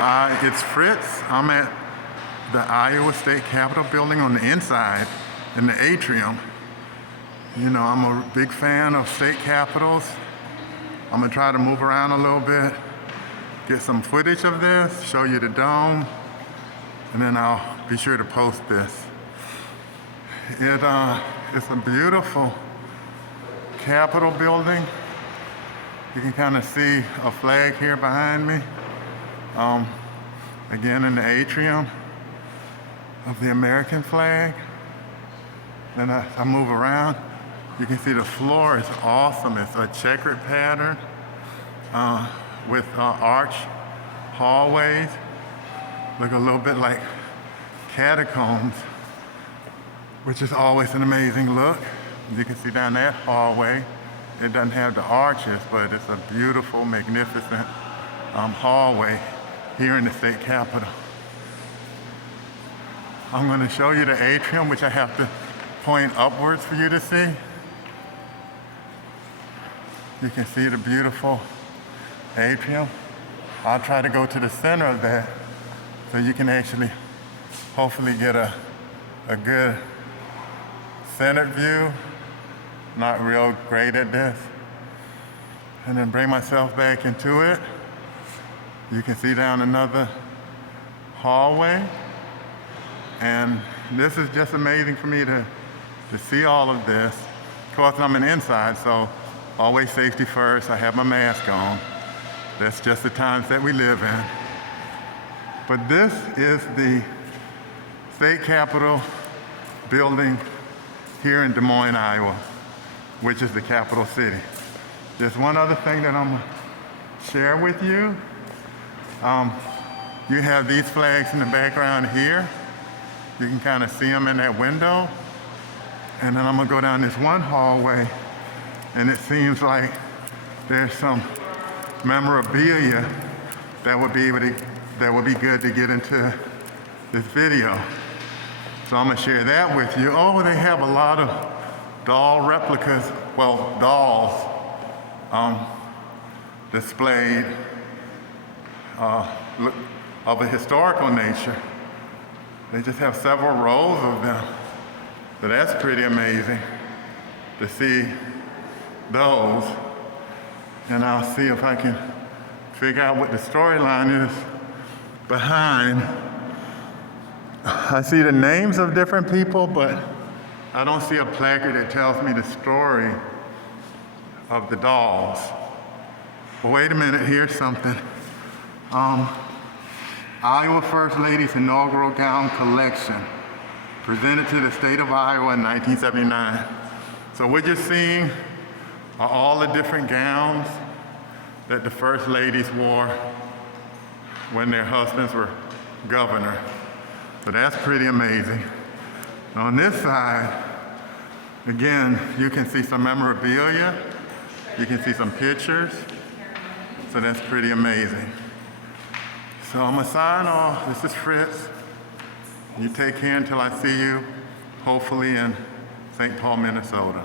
It's Fritz. I'm at the Iowa State Capitol building on the inside in the Atrium. You know, I'm a big fan of state capitals. I'm gonna try to move around a little bit, get some footage of this, show you the dome, and then I'll be sure to post this. It's a beautiful Capitol building. You can kind of see a flag here behind me. Again, in the atrium of the American flag. Then I move around. You can see the floor is awesome. It's a checkered pattern with arch hallways. Look a little bit like catacombs, which is always an amazing look. You can see down that hallway. It doesn't have the arches, but it's a beautiful, magnificent hallway here in the state capitol. I'm going to show you the atrium, which I have to point upwards for you to see. You can see the beautiful atrium. I'll try to go to the center of that so you can actually hopefully get a good centered view. Not real great at this. And then bring myself back into it. You can see down another hallway. And this is just amazing for me to see all of this. Of course, I'm an inside, so always safety first. I have my mask on. That's just the times that we live in. But this is the state capitol building here in Des Moines, Iowa, which is the capital city. There's one other thing that I'm gonna share with you. You have these flags in the background here. You can kind of see them in that window. And then I'm gonna go down this one hallway, and it seems like there's some memorabilia that would be good to get into this video. So I'm gonna share that with you. Oh, they have a lot of doll replicas, well, dolls displayed of a historical nature. They just have several rows of them. So that's pretty amazing to see those. And I'll see if I can figure out what the storyline is behind. I see the names of different people, but I don't see a placard that tells me the story of the dolls. But wait a minute, here's something. Iowa First Lady's inaugural gown collection, presented to the state of Iowa in 1979. So what you're seeing are all the different gowns that the First Ladies wore when their husbands were governor. So that's pretty amazing. On this side, again, you can see some memorabilia. You can see some pictures. So that's pretty amazing. So I'm gonna sign off. This is Fritz. You take care until I see you, hopefully in St. Paul, Minnesota.